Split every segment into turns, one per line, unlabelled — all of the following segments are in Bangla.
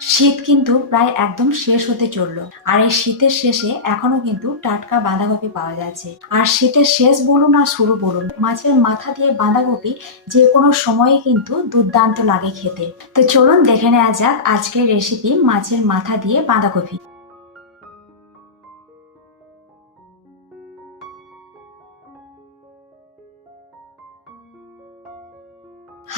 শীত কিন্তু প্রায় একদম শেষ হতে চলল। আর এই শীতের শেষে এখনও কিন্তু টাটকা বাঁধাকপি পাওয়া যাচ্ছে। আর শীতের শেষ বলুন আর শুরু বলুন, মাছের মাথা দিয়ে বাঁধাকপি যে কোনো সময়ে কিন্তু দুর্দান্ত লাগে খেতে। তো চলুন দেখে নেওয়া যাক আজকের রেসিপি মাছের মাথা দিয়ে বাঁধাকপি।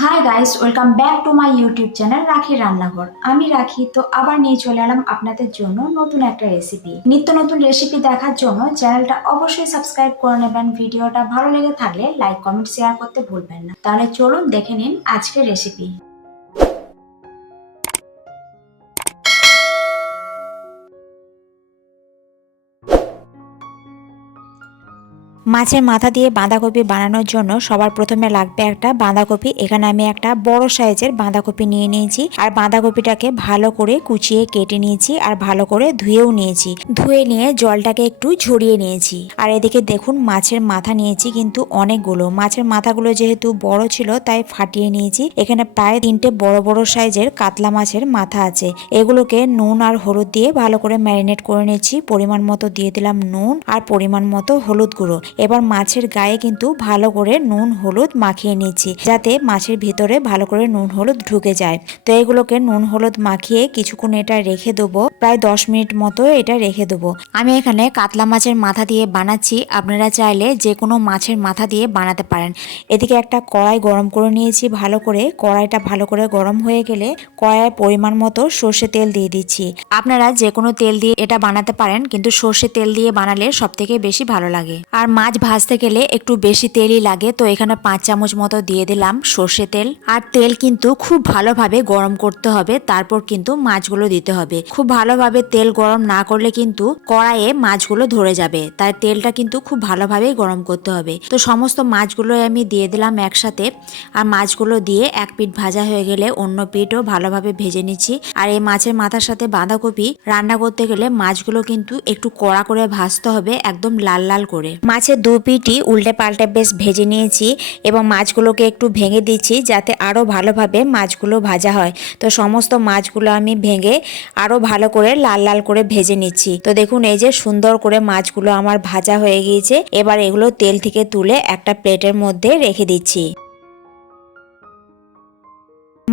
Hi guys welcome back to my YouTube channel Rakhi রান্নাঘর আমি রাখি, তো আবার নিয়ে চলে এলাম আপনাদের জন্য নতুন একটা রেসিপি নিত্য নতুন রেসিপি দেখার জন্য চ্যানেলটা অবশ্যই সাবস্ক্রাইব করে নেবেন। ভিডিওটা ভালো লেগে থাকলে লাইক কমেন্ট শেয়ার করতে ভুলবেন না। তাহলে চলুন দেখে নিন আজকের রেসিপি মাছের মাথা দিয়ে বাঁধাকপি বানানোর জন্য সবার প্রথমে লাগবে একটা বাঁধাকপি। এখানে আমি একটা বড় সাইজের বাঁধাকপি নিয়ে নিয়েছি। আর বাঁধাকপিটাকে ভালো করে কুচিয়ে কেটে নিয়েছি আর ভালো করে ধুয়েও নিয়েছি। ধুয়ে নিয়ে জলটাকে একটু ঝরিয়ে নিয়েছি। আর এদিকে দেখুন মাছের মাথা নিয়েছি কিন্তু অনেকগুলো। মাছের মাথাগুলো যেহেতু বড় ছিল তাই ফাটিয়ে নিয়েছি। এখানে প্রায় তিনটে বড় বড় সাইজের কাতলা মাছের মাথা আছে। এগুলোকে নুন আর হলুদ দিয়ে ভালো করে ম্যারিনেট করে নিয়েছি। পরিমাণ মতো দিয়ে দিলাম নুন আর পরিমাণ মতো হলুদ গুঁড়ো। এবার মাছের গায়ে কিন্তু ভালো করে নুন, হলুদ মাখিয়ে নিচ্ছি, যাতে মাছের ভিতরে ভালো করে নুন, হলুদ ঢুকে যায়। তো এগুলোকে নুন, হলুদ মাখিয়ে কিছুক্ষণ এটা রেখে দেবো, প্রায় দশ মিনিট মতো এটা রেখে দেবো। আমি এখানে কাতলা মাছের মাথা দিয়ে বানাচ্ছি, আপনারা চাইলে যে কোনো মাছের মাথা দিয়ে বানাতে পারেন। এদিকে একটা কড়াই গরম করে নিয়েছি, ভালো করে। কড়াইটা ভালো করে গরম হয়ে গেলে কড়াইয়ের পরিমাণ মতো সর্ষে তেল দিয়ে দিচ্ছি। আপনারা যে কোনো তেল দিয়ে এটা বানাতে পারেন, কিন্তু সর্ষে তেল দিয়ে বানালে সব থেকে বেশি ভালো লাগে। আর মাছ ভাজতে গেলে একটু বেশি তেলই লাগে, তো এখানে পাঁচ চামচ মতো দিয়ে দিলাম সর্ষে তেল। আর তেল কিন্তু খুব ভালোভাবে গরম করতে হবে, তারপর কিন্তু মাছগুলো দিতে হবে। খুব ভালোভাবে তেল গরম না করলে কিন্তু কড়াইয়ে মাছগুলো ধরে যাবে, তাই তেলটা কিন্তু খুব ভালোভাবে গরম করতে হবে। তো সমস্ত মাছগুলো আমি দিয়ে দিলাম একসাথে, আর মাছগুলো দিয়ে এক পিঠ ভাজা হয়ে গেলে অন্য পিঠও ভালোভাবে ভেজে নিচ্ছি। আর এই মাছের মাথার সাথে বাঁধাকপি রান্না করতে গেলে মাছগুলো কিন্তু একটু কড়া করে ভাজতে হবে, একদম লাল লাল করে। মাছের দু পিটি উল্টে পাল্টে বেশ ভেজে নিয়েছি এবং মাছগুলোকে একটু ভেঙে দিচ্ছি যাতে আরও ভালোভাবে মাছগুলো ভাজা হয়। তো সমস্ত মাছগুলো আমি ভেঙে আরও ভালো করে লাল লাল করে ভেজে নিচ্ছি। তো দেখুন, এই যে সুন্দর করে মাছগুলো আমার ভাজা হয়ে গিয়েছে। এবার এগুলো তেল থেকে তুলে একটা প্লেটের মধ্যে রেখে দিচ্ছি।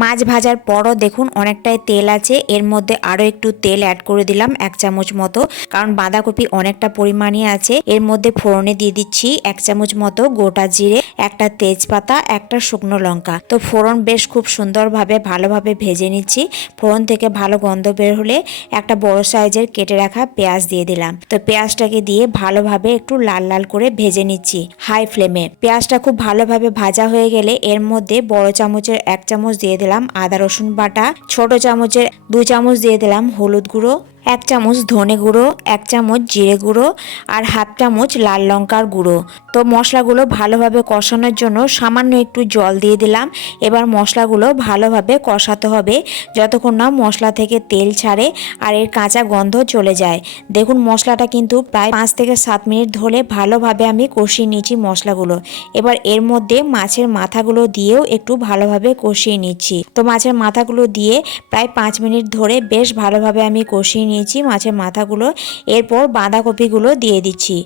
মাছ ভাজার পরও দেখুন অনেকটাই তেল আছে। এর মধ্যে আরও একটু তেল অ্যাড করে দিলাম, এক চামচ মতো। কারণ বাঁধাকপি অনেকটা পরিমাণে আছে। এর মধ্যে ফোড়নে দিয়ে দিচ্ছি এক চামচ মতো গোটা জিরে, একটা তেজপাতা, একটা শুকনো লঙ্কা। তো ফোড়ন বেশ খুব সুন্দরভাবে, ভালোভাবে ভেজে নিচ্ছি। ফোড়ন থেকে ভালো গন্ধ বের হলে একটা বড় সাইজের কেটে রাখা পেঁয়াজ দিয়ে দিলাম। তো পেঁয়াজটাকে দিয়ে ভালোভাবে একটু লাল লাল করে ভেজে নিচ্ছি হাই ফ্লেমে। পেঁয়াজটা খুব ভালোভাবে ভাজা হয়ে গেলে এর মধ্যে বড় চামচের এক চামচ দিয়ে দিলাম। আদা রসুন বাটা ছোট চামচের দু চামচ দিয়ে দিলাম হলুদ গুঁড়ো। এক চামচ ধনে গুঁড়ো, এক চামচ জিরে গুঁড়ো আর হাফ চামচ লাল লঙ্কার গুঁড়ো। তো মশলাগুলো ভালোভাবে কষানোর জন্য সামান্য একটু জল দিয়ে দিলাম। এবার মশলাগুলো ভালোভাবে কষাতে হবে যতক্ষণ না মশলা থেকে তেল ছাড়ে আর এর কাঁচা গন্ধ চলে যায়। দেখুন মশলাটা কিন্তু প্রায় পাঁচ থেকে সাত মিনিট ধরে ভালোভাবে আমি কষিয়ে নিয়েছি মশলাগুলো। এবার এর মধ্যে মাছের মাথাগুলো দিয়েও একটু ভালোভাবে কষিয়ে নিচ্ছি। তো মাছের মাথাগুলো দিয়ে প্রায় পাঁচ মিনিট ধরে বেশ ভালোভাবে আমি কষিয়ে নিয়েছি, মাছের মাথাগুলো, এরপর বাঁধাকপিগুলো দিয়ে দিচ্ছি।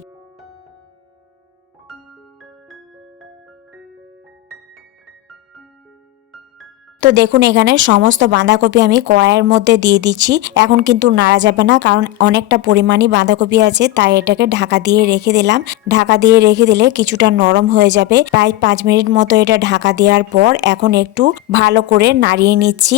তো দেখুন, এখানে সমস্ত বাঁধাকপি আমি কড়াইয়ের মধ্যে দিয়ে দিচ্ছি। এখন কিন্তু নাড়া যাবে না, কারণ অনেকটা পরিমাণই বাঁধাকপি আছে, তাই এটাকে ঢাকা দিয়ে রেখে দিলাম। ঢাকা দিয়ে রেখে দিলে কিছুটা নরম হয়ে যাবে। প্রায় পাঁচ মিনিট মতো এটা ঢাকা দেওয়ার পর এখন একটু ভালো করে নাড়িয়ে নিচ্ছি।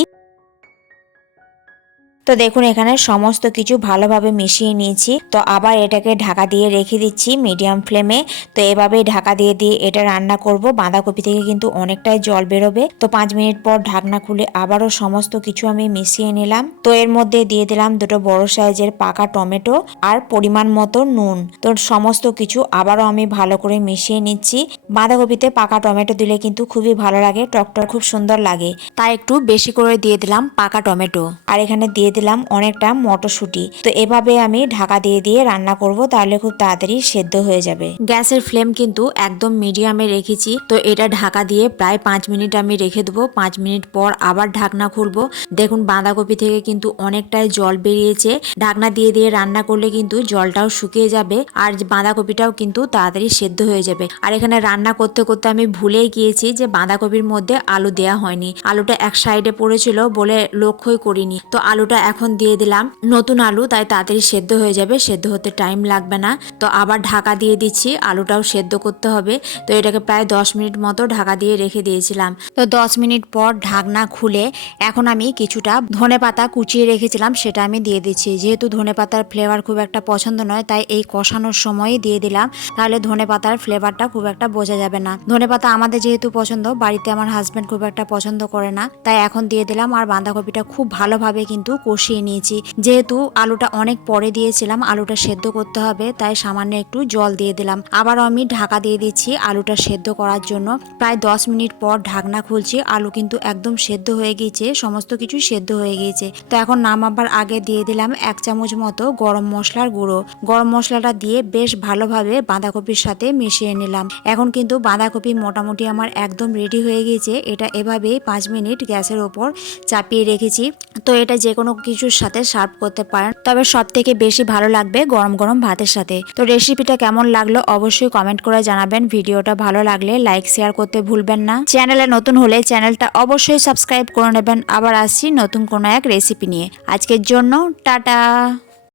তো দেখুন, এখানে সমস্ত কিছু ভালোভাবে মিশিয়ে নিয়েছি। তো আবার এটাকে ঢাকা দিয়ে রেখে দিচ্ছি মিডিয়াম ফ্লেমে। তো এভাবেই ঢাকা দিয়ে দিয়ে এটা রান্না করব। বাঁধাকপি থেকে কিন্তু অনেকটাই জল বেরোবে। তো পাঁচ মিনিট পর ঢাকনা খুলে আবারও সমস্ত কিছু আমি মিশিয়ে নিলাম। তো এর মধ্যে দিয়ে দিলাম দুটো বড় সাইজের পাকা টমেটো আর পরিমাণ মতো নুন। তো সমস্ত কিছু আবারও আমি ভালো করে মিশিয়ে নিচ্ছি। বাঁধাকপিতে পাকা টমেটো দিলে কিন্তু খুবই ভালো লাগে টকটা খুব সুন্দর লাগে। তাই একটু বেশি করে দিয়ে দিলাম পাকা টমেটো। আর এখানে দিয়ে দিলাম অনেকটা মটরশুঁটি। তো এভাবে আমি ঢাকা দিয়ে দিয়ে রান্না করব, তাহলে খুব তাড়াতাড়ি সেদ্ধ হয়ে যাবে। গ্যাসের ফ্লেম কিন্তু একদম মিডিয়ামে রেখেছি, তো এটা ঢাকা দিয়ে প্রায় পাঁচ মিনিট আমি রেখে দেবো। পাঁচ মিনিট পর আবার ঢাকনা খুলবো। দেখুন, বাঁধাকপি থেকে কিন্তু অনেকটাই জল বেরিয়েছে। ঢাকনা দিয়ে দিয়ে রান্না করলে কিন্তু জলটাও শুকিয়ে যাবে, আর বাঁধাকপিটাও কিন্তু তাড়াতাড়ি সেদ্ধ হয়ে যাবে। আর এখানে রান্না করতে করতে আমি ভুলেই গিয়েছি যে বাঁধাকপির মধ্যে আলু দেয়া হয়নি। আলুটা এক সাইডে পড়েছিল বলে লক্ষ্যই করিনি। তো আলুটা এখন দিয়ে দিলাম। নতুন আলু, তাই তাড়াতাড়ি সেদ্ধ হয়ে যাবে। সেদ্ধ হতে টাইম লাগবে না। তো আবার ঢাকা দিয়ে দিচ্ছি। আলুটাও সেদ্ধ করতে হবে। তো এটাকে প্রায় দশ মিনিট মতো ঢাকা দিয়ে রেখে দিয়েছিলাম। তো দশ মিনিট পর ঢাকনা খুলে এখন আমি কিছুটা ধনে পাতা কুচিয়ে রেখেছিলাম, সেটা আমি দিয়ে দিচ্ছি। যেহেতু ধনে পাতার ফ্লেভার খুব একটা পছন্দ নয়, তাই এই কষানোর সময়ই দিয়ে দিলাম। তাহলে ধনে পাতার ফ্লেভারটা খুব একটা বোঝা যাবে না। ধনে পাতা আমাদের যেহেতু পছন্দ, বাড়িতে আমার হাজব্যান্ড খুব একটা পছন্দ করে না। তাই এখন দিয়ে দিলাম। আর বাঁধাকপিটা খুব ভালোভাবে কিন্তু কষিয়ে নিয়েছি। যেহেতু আলুটা অনেক পরে দিয়েছিলাম, আলুটা সেদ্ধ করতে হবে, তাই সামান্য একটু জল দিয়ে দিলাম। আবারও আমি ঢাকা দিয়ে দিচ্ছি আলুটা সেদ্ধ করার জন্য। প্রায় দশ মিনিট পর ঢাকনা খুলছি, আলু কিন্তু একদম সেদ্ধ হয়ে গিয়েছে, সমস্ত কিছু সেদ্ধ হয়ে গিয়েছে। তো এখন নামাবার আগে দিয়ে দিলাম এক চামচ মতো গরম মশলার গুঁড়ো। গরম মশলাটা দিয়ে বেশ ভালোভাবে বাঁধাকপির সাথে মিশিয়ে নিলাম। এখন কিন্তু বাঁধাকপি মোটামুটি আমার একদম রেডি হয়ে গিয়েছে। এটা এভাবেই পাঁচ মিনিট গ্যাসের ওপর চাপিয়ে রেখেছি। তো এটা যে কোনো কিছুর সাথে সার্ভ করতে পারেন। তবে সব থেকে বেশি ভালো লাগবে গরম গরম ভাতের সাথে। তো রেসিপিটা কেমন লাগল অবশ্যই কমেন্ট করে জানাবেন। ভিডিওটা ভালো লাগলে লাইক শেয়ার করতে ভুলবেন না। চ্যানেলে নতুন হলে চ্যানেলটা অবশ্যই সাবস্ক্রাইব করে নেবেন। আবার আসছি নতুন কোনো এক রেসিপি নিয়ে। আজকের জন্য টাটা!